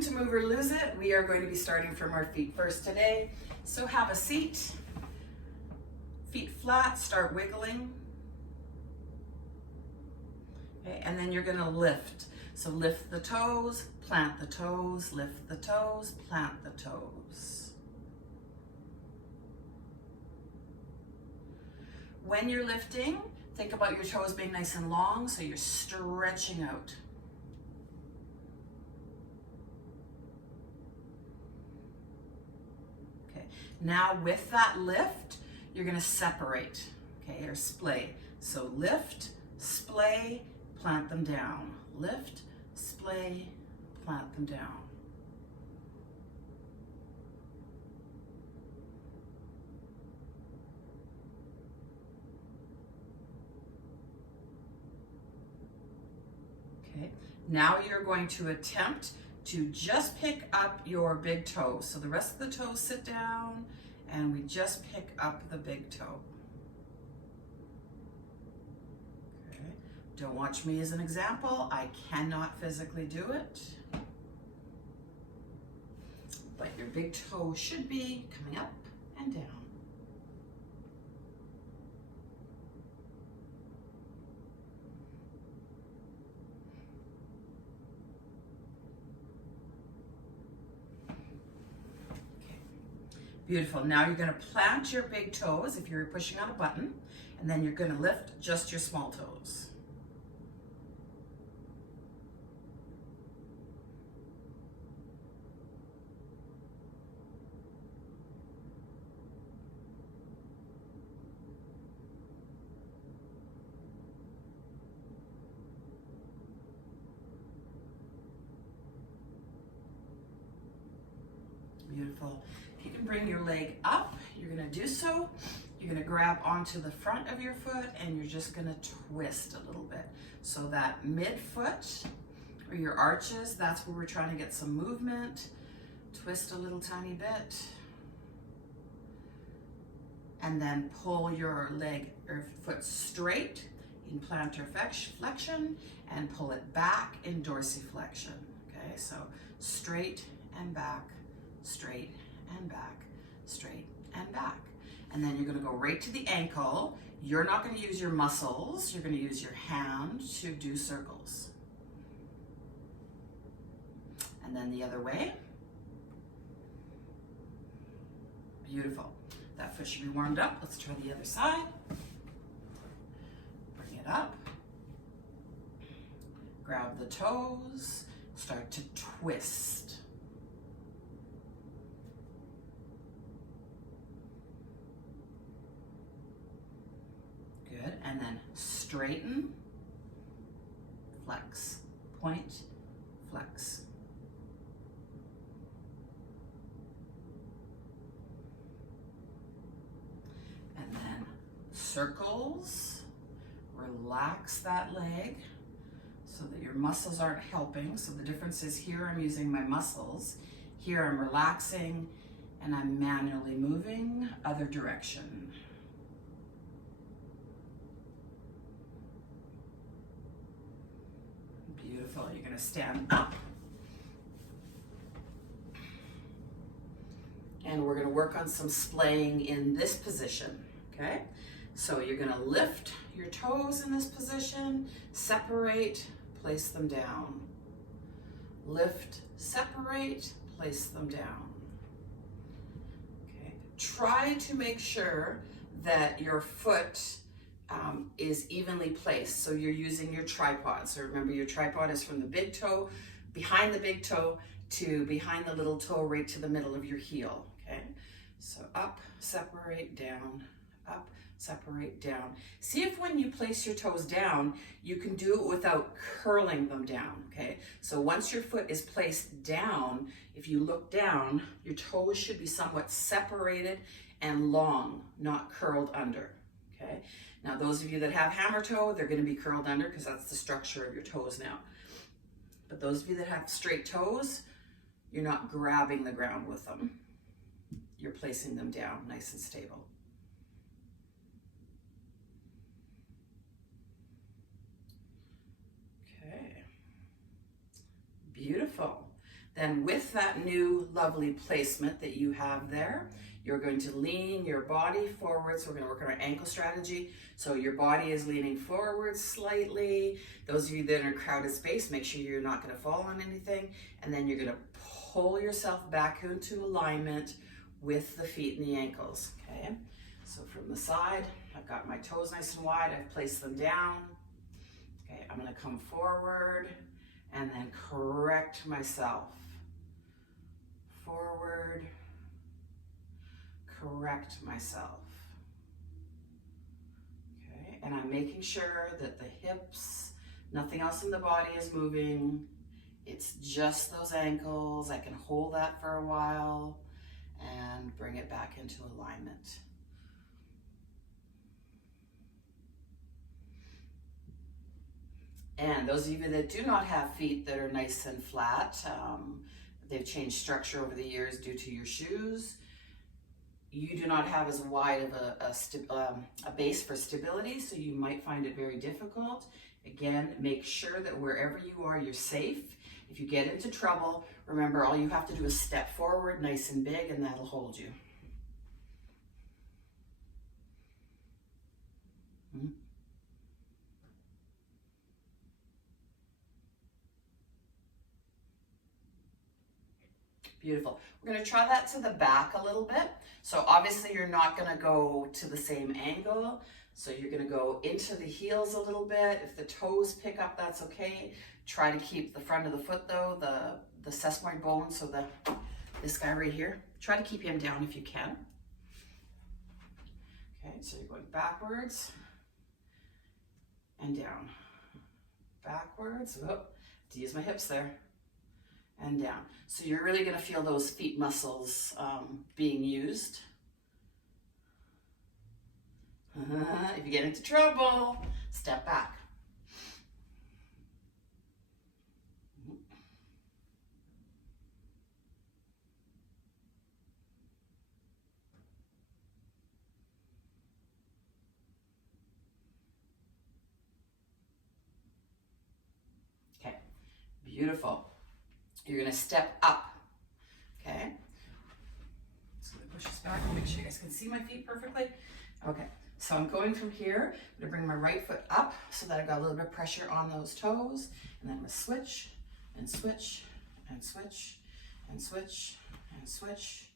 Welcome to Move or Lose It. We are going to be starting from our feet first today. So have a seat, feet flat, start wiggling. Okay, and then you're going to lift. So lift the toes, plant the toes, lift the toes, plant the toes. When you're lifting, think about your toes being nice and long, so you're stretching out. Okay, now with that lift, you're gonna separate, okay, or splay. So lift, splay, plant them down. Lift, splay, plant them down. Okay, now you're going to attempt to just pick up your big toe. So the rest of the toes sit down and we just pick up the big toe. Okay, don't watch me as an example. I cannot physically do it. But your big toe should be coming up and down. Beautiful. Now you're going to plant your big toes if you're pushing on a button, and then you're going to lift just your small toes. Beautiful. If you can bring your leg up, you're going to do so. You're going to grab onto the front of your foot and you're just going to twist a little bit. So that midfoot or your arches, that's where we're trying to get some movement. Twist a little tiny bit. And then pull your leg or foot straight in plantar flexion and pull it back in dorsiflexion. Okay, so straight and back, straight and back, straight and back. And then you're going to go right to the ankle. You're not going to use your muscles. You're going to use your hand to do circles. And then the other way. Beautiful. That foot should be warmed up. Let's try the other side. Bring it up. Grab the toes. Start to twist. Good, and then straighten, flex, point, flex. And then circles, relax that leg so that your muscles aren't helping. So the difference is here I'm using my muscles, here I'm relaxing and I'm manually moving other direction. Beautiful. You're going to stand up. And we're going to work on some splaying in this position. Okay? So you're going to lift your toes in this position, separate, place them down. Lift, separate, place them down. Okay? Try to make sure that your foot is evenly placed. So you're using your tripod. So remember, your tripod is from the big toe, behind the big toe, to behind the little toe, right to the middle of your heel. Okay, so up, separate, down, up, separate, down. See if when you place your toes down, you can do it without curling them down. Okay, so once your foot is placed down, if you look down, your toes should be somewhat separated and long, not curled under. Okay. Now, those of you that have hammer toe, they're going to be curled under because that's the structure of your toes now. But those of you that have straight toes, you're not grabbing the ground with them. You're placing them down nice and stable. Okay. Beautiful. Then with that new lovely placement that you have there, you're going to lean your body forward. So we're going to work on our ankle strategy. So your body is leaning forward slightly. Those of you that are in a crowded space, make sure you're not going to fall on anything. And then you're going to pull yourself back into alignment with the feet and the ankles, okay? So from the side, I've got my toes nice and wide. I've placed them down. Okay, I'm going to come forward and then correct myself. Forward, correct myself. Okay, and I'm making sure that the hips, nothing else in the body is moving. It's just those ankles. I can hold that for a while and bring it back into alignment. And those of you that do not have feet that are nice and flat, they've changed structure over the years due to your shoes. You do not have as wide of a base for stability, so you might find it very difficult. Again, make sure that wherever you are, you're safe. If you get into trouble, remember all you have to do is step forward nice and big, and that'll hold you. Beautiful. We're going to try that to the back a little bit. So obviously you're not going to go to the same angle. So you're going to go into the heels a little bit. If the toes pick up, that's okay. Try to keep the front of the foot though, the sesamoid bone, so this guy right here, try to keep him down if you can. Okay, so you're going backwards and down. Backwards, to use my hips there. And down. So you're really going to feel those feet muscles being used. If you get into trouble, step back. Okay, beautiful. You're going to step up, okay? So I'm going to push this back and make sure you guys can see my feet perfectly. Okay, so I'm going from here. I'm going to bring my right foot up so that I've got a little bit of pressure on those toes. And then I'm going to switch and switch and switch and switch and switch.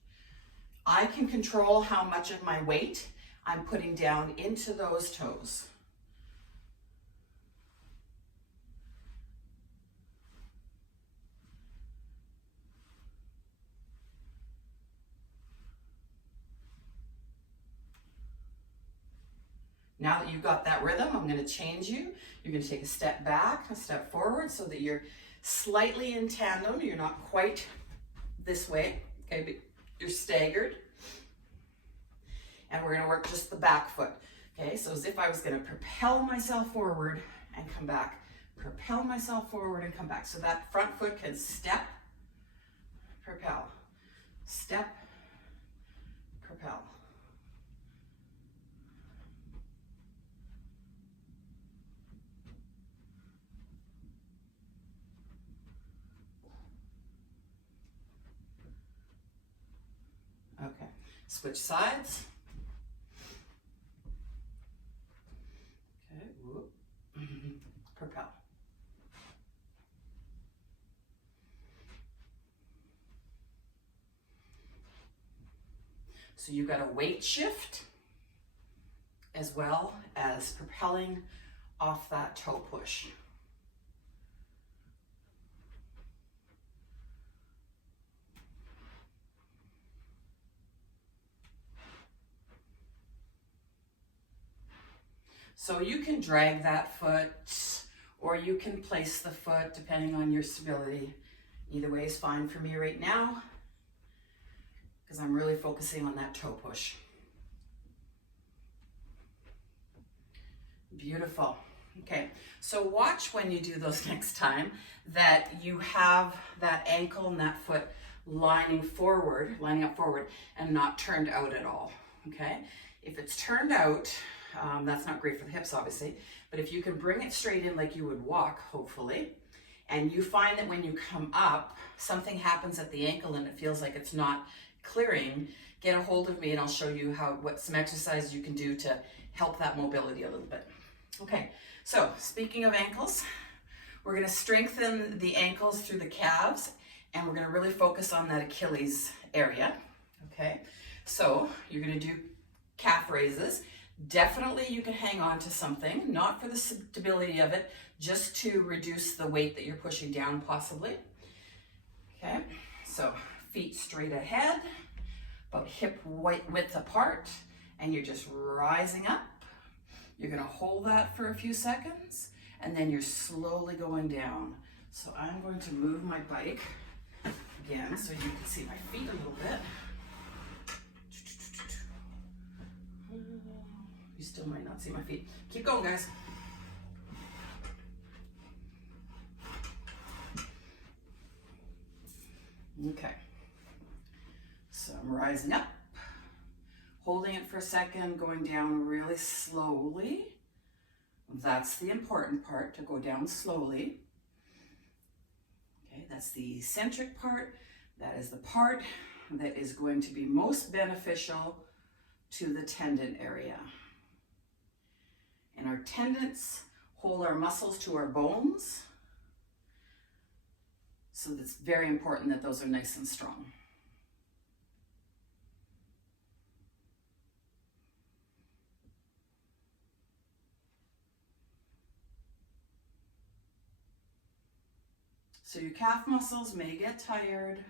I can control how much of my weight I'm putting down into those toes. Now that you've got that rhythm, I'm going to change you. You're going to take a step back, a step forward, so that you're slightly in tandem. You're not quite this way, okay, but you're staggered. And we're going to work just the back foot, okay? So as if I was going to propel myself forward and come back. Propel myself forward and come back. So that front foot can step, propel, step, propel. Okay, switch sides. Okay, whoop. Propel. So you've got a weight shift as well as propelling off that toe push. So you can drag that foot, or you can place the foot depending on your stability. Either way is fine for me right now, because I'm really focusing on that toe push. Beautiful. Okay, so watch when you do those next time that you have that ankle and that foot lining up forward, and not turned out at all, okay? If it's turned out, that's not great for the hips, obviously, but if you can bring it straight in like you would walk, hopefully, and you find that when you come up, something happens at the ankle and it feels like it's not clearing, get a hold of me and I'll show you what some exercises you can do to help that mobility a little bit. Okay, so speaking of ankles, we're going to strengthen the ankles through the calves, and we're going to really focus on that Achilles area. Okay, so you're going to do calf raises. Definitely you can hang on to something, not for the stability of it, just to reduce the weight that you're pushing down possibly. Okay, so feet straight ahead, about hip width apart, and you're just rising up. You're gonna hold that for a few seconds, and then you're slowly going down. So I'm going to move my bike again so you can see my feet a little bit. You still might not see my feet. Keep going, guys. Okay. So I'm rising up, holding it for a second, going down really slowly. That's the important part, to go down slowly. Okay, that's the eccentric part. That is the part that is going to be most beneficial to the tendon area. And our tendons hold our muscles to our bones. So it's very important that those are nice and strong. So your calf muscles may get tired.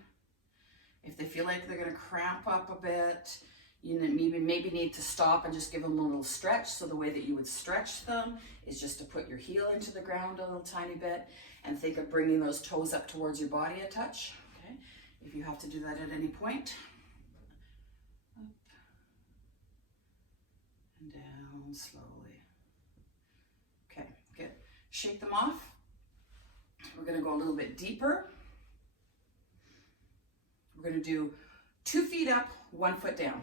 If they feel like they're going to cramp up a bit, you maybe need to stop and just give them a little stretch. So the way that you would stretch them is just to put your heel into the ground a little tiny bit and think of bringing those toes up towards your body a touch. Okay, if you have to do that at any point. Up and down slowly. Okay, good. Shake them off. We're going to go a little bit deeper. We're going to do 2 feet up, 1 foot down.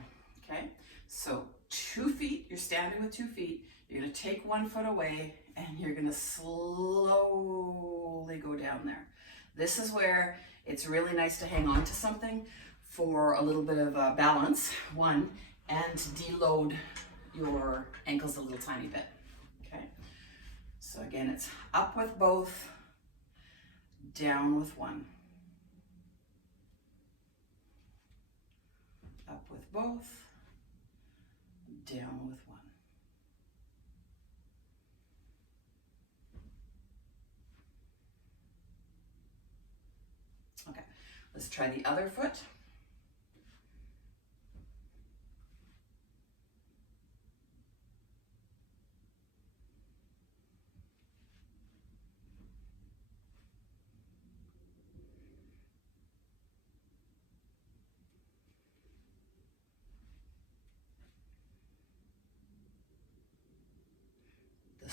Okay, so 2 feet, you're standing with 2 feet, you're going to take 1 foot away and you're going to slowly go down there. This is where it's really nice to hang on to something for a little bit of balance, one, and deload your ankles a little tiny bit. Okay, so again, it's up with both, down with one. Up with both, down with one. Okay, let's try the other foot.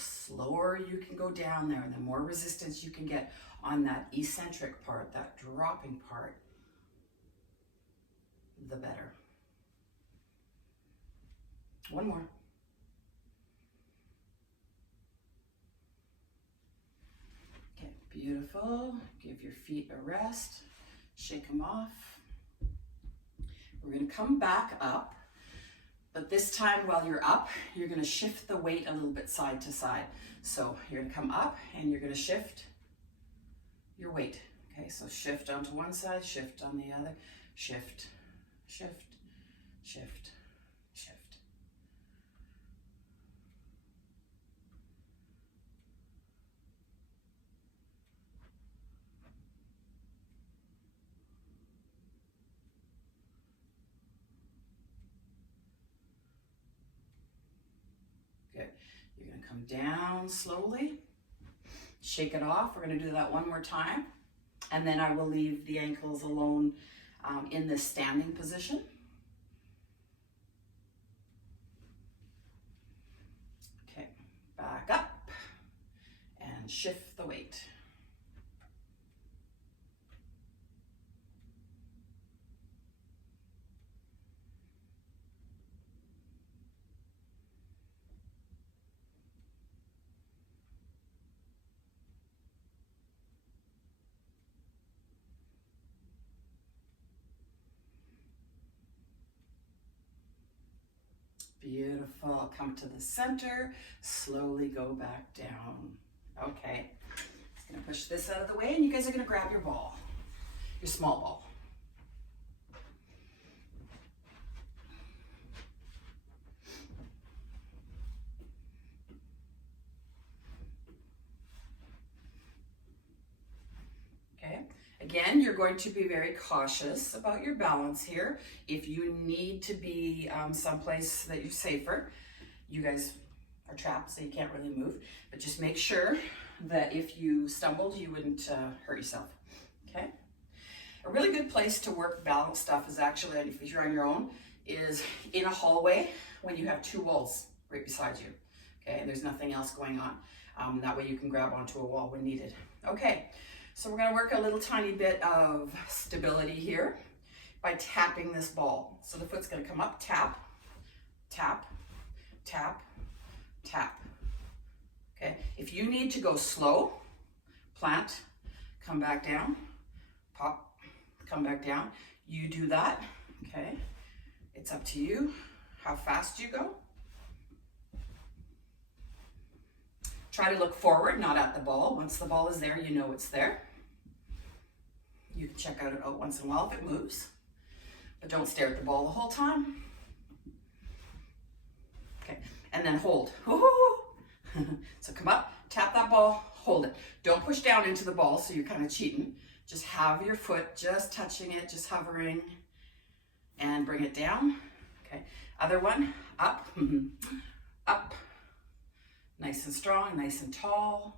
Slower you can go down there, and the more resistance you can get on that eccentric part, that dropping part, the better. One more. Okay, beautiful. Give your feet a rest. Shake them off. We're going to come back up. But this time while you're up, you're going to shift the weight a little bit side to side. So you're going to come up and you're going to shift your weight. Okay, so shift onto one side, shift on the other, shift, shift, shift, shift. Good. You're going to come down slowly, shake it off. We're going to do that one more time, and then I will leave the ankles alone in this standing position. Okay, back up and shift the weight. Beautiful. Come to the center. Slowly go back down. Okay. Just gonna push this out of the way, and you guys are gonna grab your ball, your small ball. Okay. Again, you're going to be very cautious about your balance here. If you need to be someplace that you're safer, you guys are trapped, so you can't really move, but just make sure that if you stumbled, you wouldn't hurt yourself, okay? A really good place to work balance stuff is actually, if you're on your own, is in a hallway when you have two walls right beside you, okay? There's nothing else going on. That way you can grab onto a wall when needed. Okay, so we're gonna work a little tiny bit of stability here by tapping this ball. So the foot's gonna come up, tap, tap, tap, tap. Okay, if you need to go slow, plant, come back down, pop, come back down. You do that, okay? It's up to you how fast you go. Try to look forward, not at the ball. Once the ball is there, you know it's there. You can check it out once in a while if it moves, but don't stare at the ball the whole time. Okay, and then hold. So come up, tap that ball, hold it. Don't push down into the ball, so you're kind of cheating. Just have your foot just touching it, just hovering, and bring it down. Okay, other one, up, up. Nice and strong, nice and tall.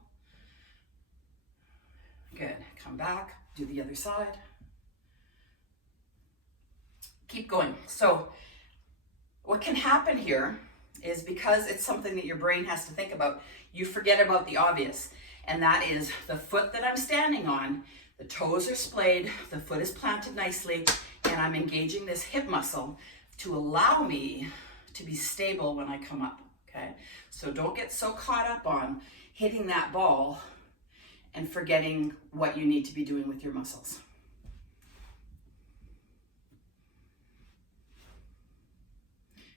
Good, come back, do the other side. Keep going. So what can happen here is, because it's something that your brain has to think about, you forget about the obvious. And that is the foot that I'm standing on, the toes are splayed, the foot is planted nicely, and I'm engaging this hip muscle to allow me to be stable when I come up, okay? So don't get so caught up on hitting that ball and forgetting what you need to be doing with your muscles.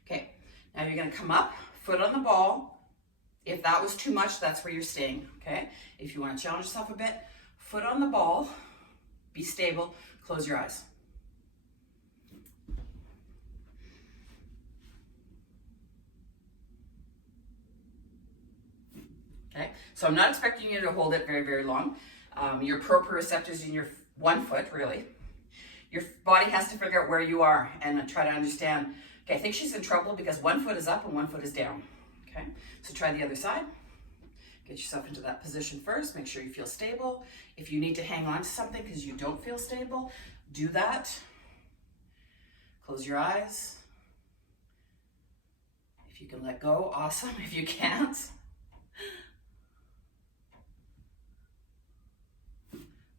Okay, now you're gonna come up, foot on the ball. If that was too much, that's where you're staying, okay? If you wanna challenge yourself a bit, foot on the ball, be stable, close your eyes. Okay, so I'm not expecting you to hold it very, very long. Your proprioceptors in your one foot, really. Your body has to figure out where you are and try to understand, okay, I think she's in trouble because one foot is up and one foot is down. Okay, so try the other side. Get yourself into that position first. Make sure you feel stable. If you need to hang on to something because you don't feel stable, do that. Close your eyes. If you can let go, awesome. If you can't,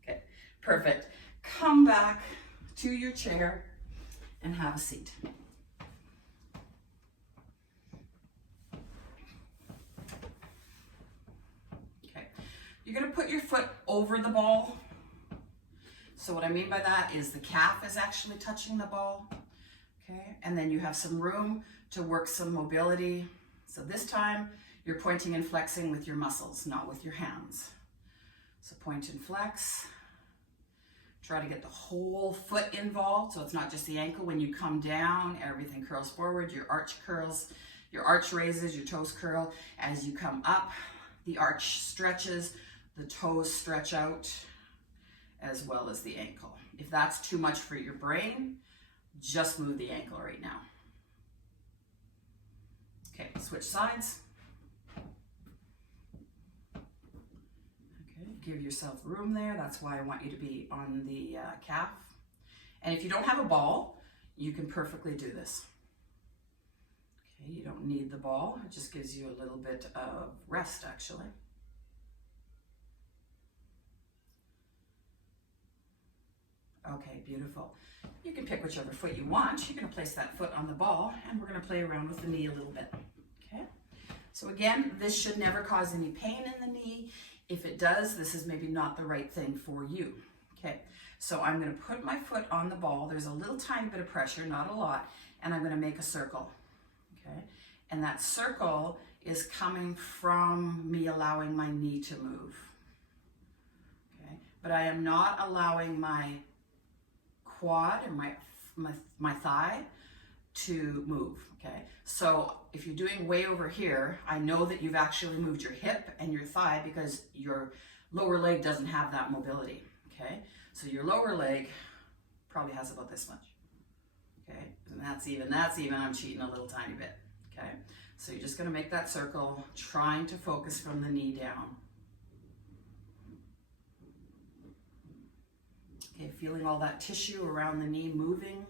okay, perfect. Come back to your chair and have a seat. Okay, you're gonna put your foot over the ball. So what I mean by that is the calf is actually touching the ball, okay? And then you have some room to work some mobility. So this time you're pointing and flexing with your muscles, not with your hands. So point and flex. Try to get the whole foot involved, so it's not just the ankle. When you come down, everything curls forward, your arch curls, your arch raises, your toes curl. As you come up, the arch stretches, the toes stretch out, as well as the ankle. If that's too much for your brain, just move the ankle right now. Okay, switch sides. Give yourself room there. That's why I want you to be on the calf. And if you don't have a ball, you can perfectly do this. Okay, you don't need the ball. It just gives you a little bit of rest, actually. Okay, beautiful. You can pick whichever foot you want. You're going to place that foot on the ball, and we're going to play around with the knee a little bit. Okay. So again, this should never cause any pain in the knee. If it does, this is maybe not the right thing for you. Okay, so I'm going to put my foot on the ball. There's a little tiny bit of pressure, not a lot, and I'm going to make a circle. Okay, And that circle is coming from me allowing my knee to move. Okay, but I am not allowing my quad and my thigh to move. Okay, so if you're doing way over here, I know that you've actually moved your hip and your thigh because your lower leg doesn't have that mobility. Okay, so your lower leg probably has about this much. Okay, and that's even, I'm cheating a little tiny bit. Okay, so you're just going to make that circle, trying to focus from the knee down. Okay, feeling all that tissue around the knee moving.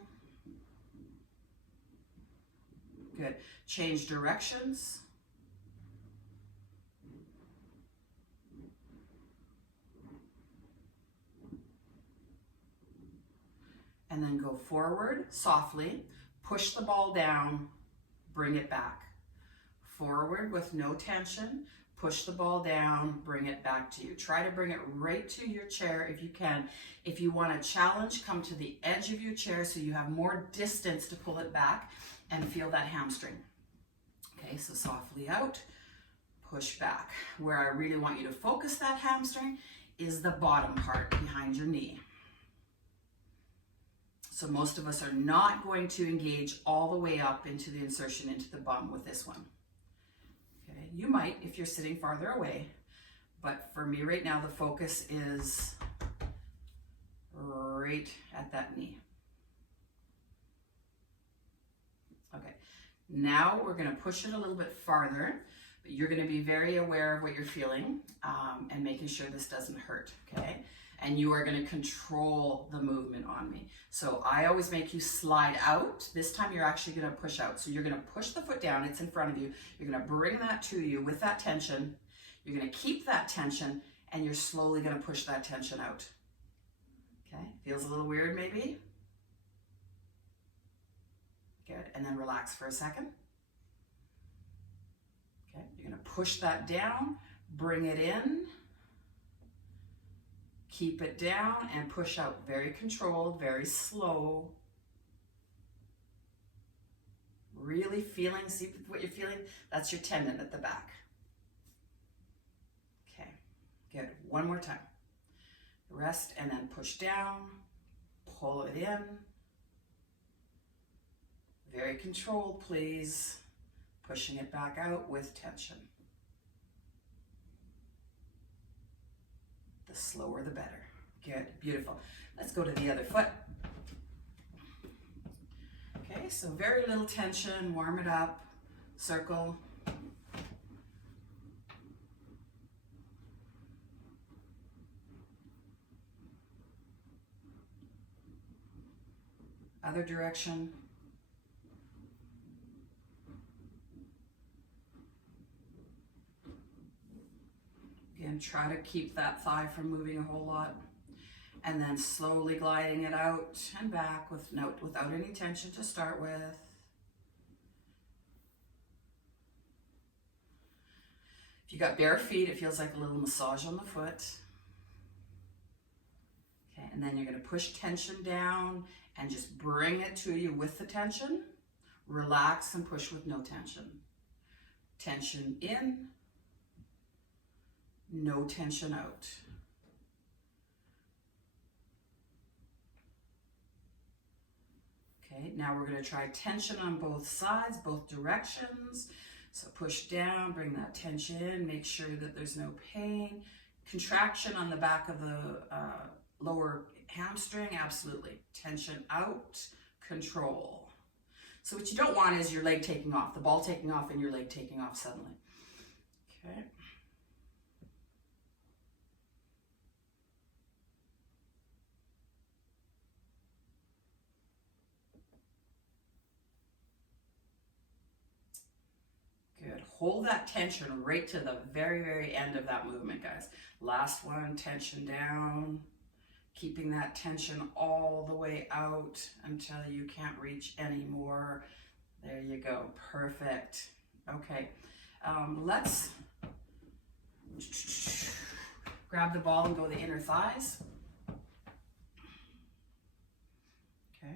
Good. Change directions. And then go forward softly, push the ball down, bring it back. Forward with no tension, push the ball down, bring it back to you. Try to bring it right to your chair if you can. If you want a challenge, come to the edge of your chair so you have more distance to pull it back and feel that hamstring. Okay, so softly out, push back. Where I really want you to focus that hamstring is the bottom part behind your knee. So most of us are not going to engage all the way up into the insertion into the bum with this one. Okay, you might if you're sitting farther away, but for me right now, the focus is right at that knee. Okay, now we're gonna push it a little bit farther, but you're gonna be very aware of what you're feeling and making sure this doesn't hurt, okay? And you are going to control the movement on me. So I always make you slide out. This time you're actually going to push out. So you're going to push the foot down. It's in front of you. You're going to bring that to you with that tension. You're going to keep that tension, and you're slowly going to push that tension out. Okay, feels a little weird maybe? Good, and then relax for a second. Okay, you're going to push that down, bring it in. Keep it down and push out. Very controlled, very slow. Really feeling, see what you're feeling? That's your tendon at the back. Okay, good. One more time. Rest and then push down, pull it in. Very controlled, please. Pushing it back out with tension. The slower the better. Good, beautiful. Let's go to the other foot. Okay, so very little tension, warm it up, circle. Other direction. Again, try to keep that thigh from moving a whole lot. And then slowly gliding it out and back without any tension to start with. If you got bare feet, it feels like a little massage on the foot. Okay, and then you're going to push tension down and just bring it to you with the tension. Relax and push with no tension. Tension in, no tension out. Okay, now we're going to try tension on both sides, both directions. So push down, bring that tension in, make sure that there's no pain. Contraction on the back of the lower hamstring, absolutely. Tension out, control. So what you don't want is your leg taking off, the ball taking off and your leg taking off suddenly. Okay. Good. Hold that tension right to the very, very end of that movement, guys. Last one, tension down. Keeping that tension all the way out until you can't reach anymore. There you go. Perfect. Okay. Let's grab the ball and go the inner thighs. Okay.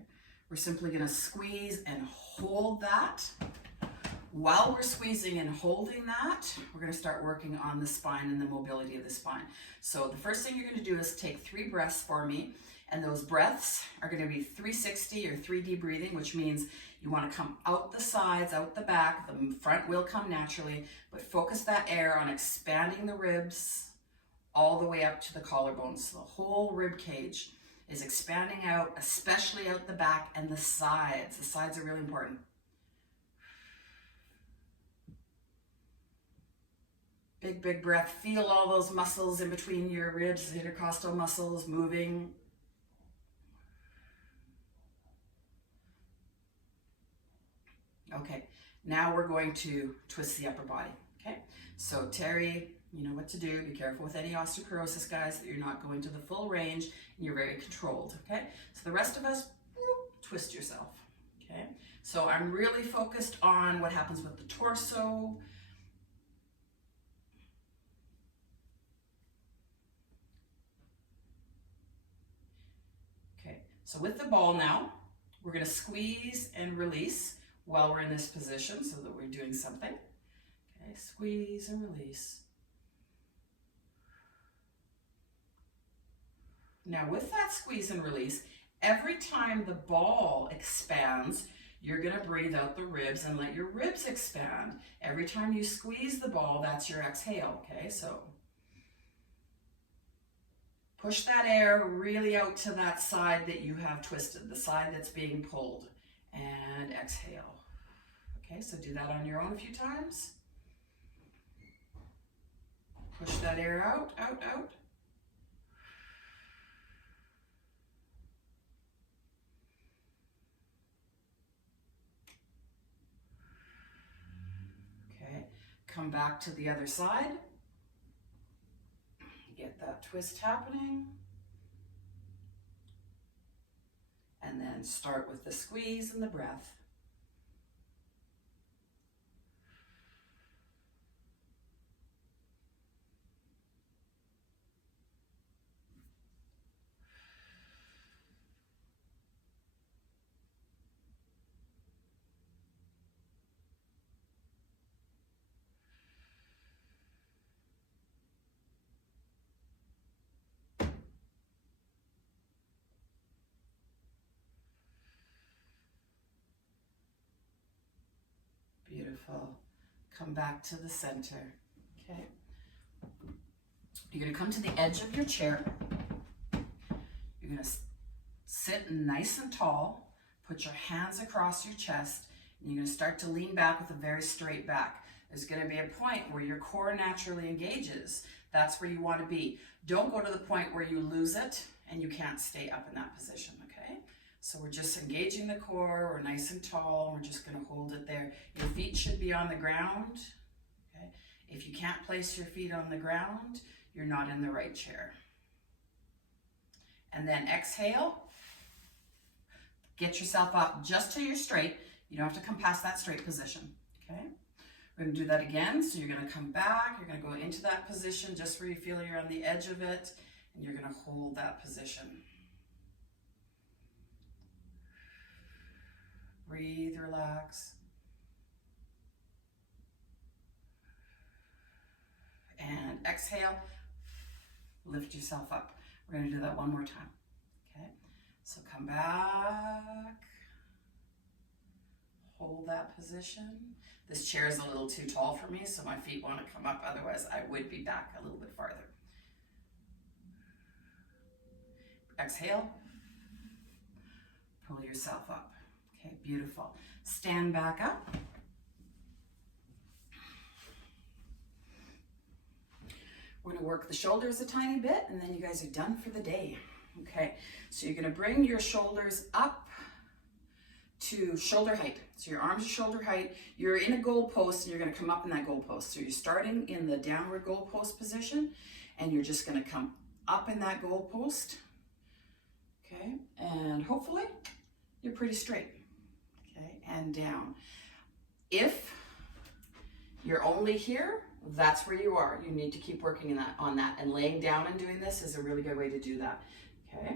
We're simply going to squeeze and hold that While we're squeezing and holding that, we're going to start working on the spine and the mobility of the spine. So the first thing you're going to do is take 3 breaths for me, and those breaths are going to be 360 or 3D breathing, which means you want to come out the sides, out the back. The front will come naturally, but focus that air on expanding the ribs all the way up to the collarbones. So the whole rib cage is expanding out, especially out the back and the sides. The sides are really important. Big, big breath. Feel all those muscles in between your ribs, the intercostal muscles moving. Okay, now we're going to twist the upper body, okay? So Terry, you know what to do. Be careful with any osteoporosis, guys, that you're not going to the full range and you're very controlled, okay? So the rest of us, twist yourself, okay? So I'm really focused on what happens with the torso. So with the ball now, we're going to squeeze and release while we're in this position so that we're doing something. Okay, squeeze and release. Now with that squeeze and release, every time the ball expands, you're going to breathe out the ribs and let your ribs expand. Every time you squeeze the ball, that's your exhale, okay? So push that air really out to that side that you have twisted, the side that's being pulled, and exhale. Okay, so do that on your own a few times. Push that air out, out, out. Okay, come back to the other side. Get that twist happening. And then start with the squeeze and the breath. Beautiful. Come back to the center. Okay. You're going to come to the edge of your chair. You're going to sit nice and tall. Put your hands across your chest. And you're going to start to lean back with a very straight back. There's going to be a point where your core naturally engages. That's where you want to be. Don't go to the point where you lose it and you can't stay up in that position, okay? So we're just engaging the core, we're nice and tall, we're just going to hold it there. Your feet should be on the ground, okay? If you can't place your feet on the ground, you're not in the right chair. And then exhale, get yourself up just till you're straight. You don't have to come past that straight position, okay? We're going to do that again. So you're going to come back, you're going to go into that position just where you feel you're on the edge of it, and you're going to hold that position. Breathe, relax. And exhale, lift yourself up. We're going to do that one more time, okay? So come back, hold that position. This chair is a little too tall for me, so my feet want to come up, otherwise I would be back a little bit farther. Exhale, pull yourself up. Okay, beautiful. Stand back up. We're going to work the shoulders a tiny bit, and then you guys are done for the day. Okay, so you're going to bring your shoulders up to shoulder height. So your arms are shoulder height. You're in a goal post, and you're going to come up in that goal post. So you're starting in the downward goal post position, and you're just going to come up in that goal post. Okay, and hopefully you're pretty straight. Okay, and down. If you're only here, that's where you are. You need to keep working on that, and laying down and doing this is a really good way to do that, okay?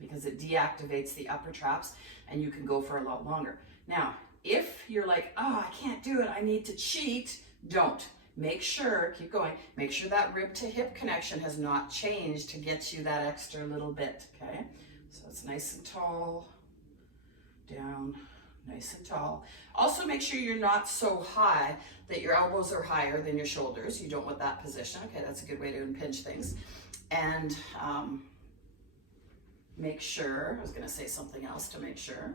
Because it deactivates the upper traps and you can go for a lot longer. Now, if you're like, oh, I can't do it, I need to cheat, don't. Make sure, keep going, make sure that rib to hip connection has not changed to get you that extra little bit, okay? So it's nice and tall, down, nice and tall. Also make sure you're not so high that your elbows are higher than your shoulders. You don't want that position. Okay, that's a good way to impinge things. And make sure, I was gonna say something else to make sure.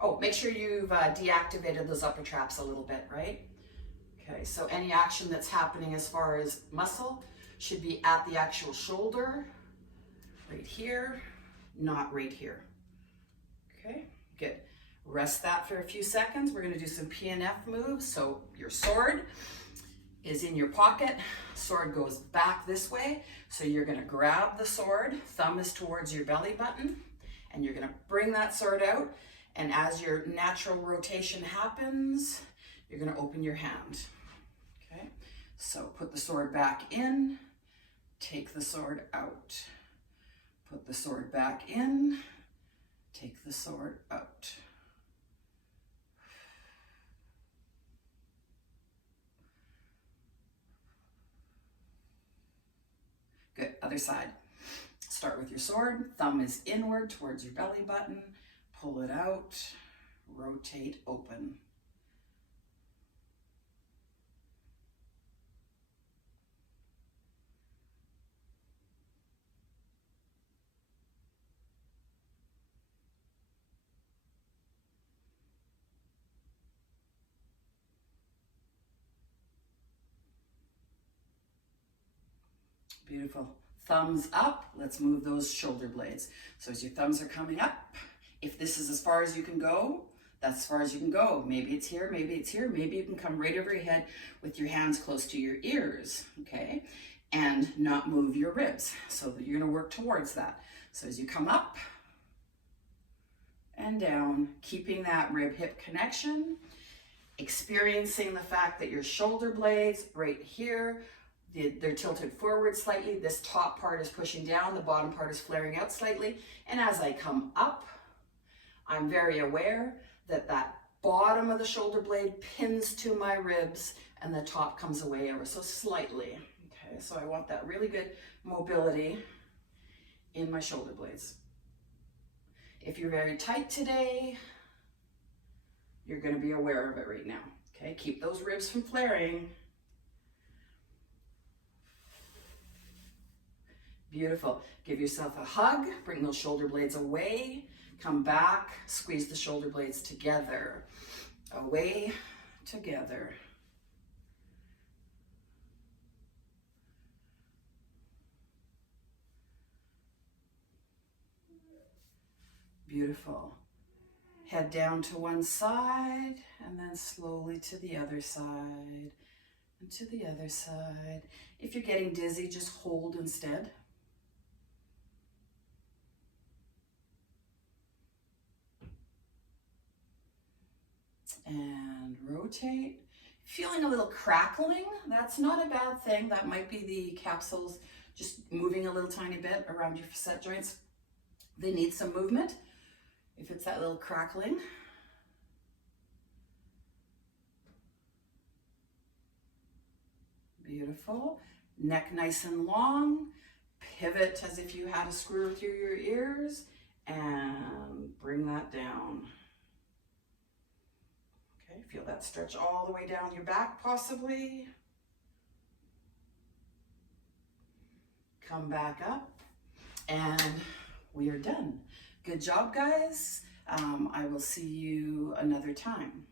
Oh, make sure you've deactivated those upper traps a little bit, right? Okay, so any action that's happening as far as muscle should be at the actual shoulder, right here, not right here. Okay, good. Rest that for a few seconds. We're gonna do some PNF moves. So your sword is in your pocket, sword goes back this way. So you're gonna grab the sword, thumb is towards your belly button, and you're gonna bring that sword out. And as your natural rotation happens, you're gonna open your hand. Okay, so put the sword back in, take the sword out. Put the sword back in, take the sword out. Good, other side. Start with your sword, thumb is inward towards your belly button, pull it out, rotate, open. Beautiful. Thumbs up. Let's move those shoulder blades. So as your thumbs are coming up, if this is as far as you can go, that's as far as you can go. Maybe it's here, maybe it's here. Maybe you can come right over your head with your hands close to your ears, okay? And not move your ribs. So you're gonna work towards that. So as you come up and down, keeping that rib hip connection, experiencing the fact that your shoulder blades right here, they're tilted forward slightly. This top part is pushing down, the bottom part is flaring out slightly. And as I come up, I'm very aware that that bottom of the shoulder blade pins to my ribs and the top comes away ever so slightly. Okay, so I want that really good mobility in my shoulder blades. If you're very tight today, you're gonna be aware of it right now. Okay, keep those ribs from flaring. Beautiful. Give yourself a hug, bring those shoulder blades away, come back, squeeze the shoulder blades together, away, together. Beautiful. Head down to one side and then slowly to the other side and to the other side. If you're getting dizzy, just hold instead. And rotate. Feeling a little crackling, that's not a bad thing. That might be the capsules just moving a little tiny bit around your facet joints. They need some movement. If it's that little crackling. Beautiful. Neck nice and long. Pivot as if you had a screw through your ears and bring that down. Okay, feel that stretch all the way down your back possibly. Come back up and we are done. Good job, guys. I will see you another time.